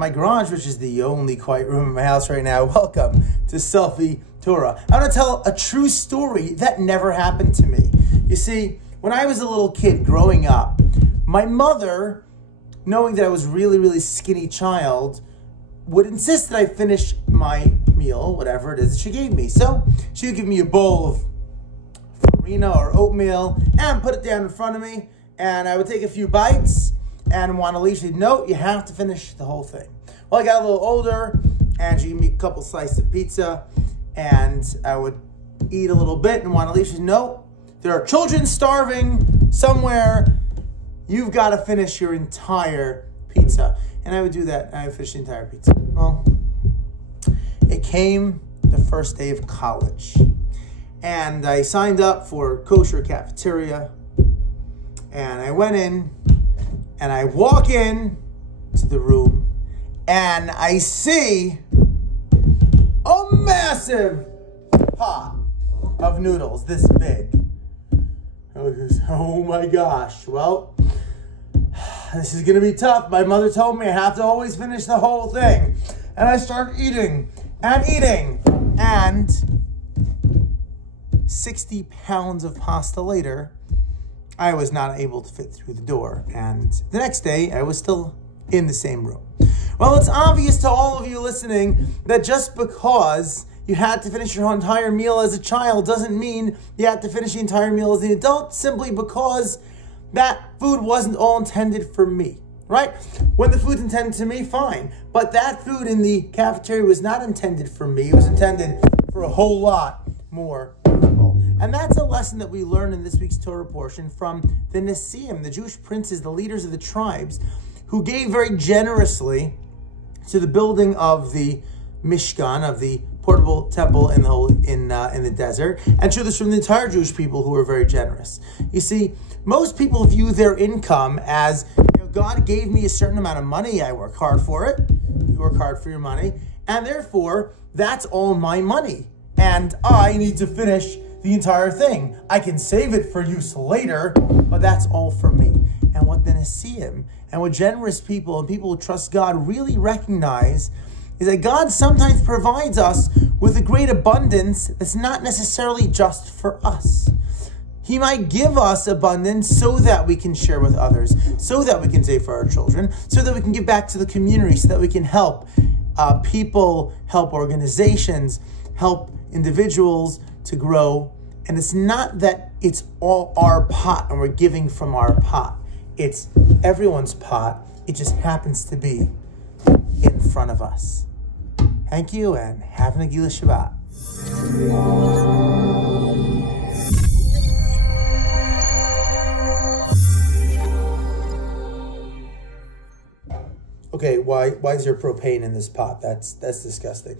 my garage, which is the only quiet room in my house right now. Welcome to Selfie, Torah. I'm going to tell a true story that never happened to me. You see, when I was a little kid growing up, my mother, knowing that I was really, really skinny child, would insist that I finish my meal, whatever it is that she gave me. So she would give me a bowl of farina or oatmeal and put it down in front of me, and I would take a few bites and want to leave. She'd, no, you have to finish the whole thing. Well, I got a little older, and she gave me a couple slices of pizza, and I would eat a little bit and want to leave. She'd, no, there are children starving somewhere. You've got to finish your entire pizza. And I would do that, and I would finish the entire pizza. Well, it came the first day of college, and I signed up for kosher cafeteria, and I went in, and I walk in to the room, and I see a massive pot of noodles this big. I was, oh my gosh, well, this is going to be tough. My mother told me I have to always finish the whole thing. And I started eating and eating. And 60 pounds of pasta later, I was not able to fit through the door. And the next day, I was still in the same room. Well, it's obvious to all of you listening that just because you had to finish your entire meal as a child doesn't mean you have to finish the entire meal as an adult, simply because that food wasn't all intended for me, right? When the food's intended to me, fine. But that food in the cafeteria was not intended for me. It was intended for a whole lot more people. And that's a lesson that we learn in this week's Torah portion from the Nesiim, the Jewish princes, the leaders of the tribes, who gave very generously to the building of the Mishkan, of the portable temple in the desert, and show this from the entire Jewish people who were very generous. You see, most people view their income as, God gave me a certain amount of money, I work hard for it, you work hard for your money, and therefore, that's all my money, and I need to finish the entire thing. I can save it for use later, but that's all for me. And what the Nesiim, and what generous people and people who trust God really recognize is that God sometimes provides us with a great abundance that's not necessarily just for us. He might give us abundance so that we can share with others, so that we can save for our children, so that we can give back to the community, so that we can help people, help organizations, help individuals to grow. And it's not that it's all our pot and we're giving from our pot. It's everyone's pot. It just happens to be in front of us. Thank you, and have a Nagila Shabbat. Okay, why is there propane in this pot? That's disgusting.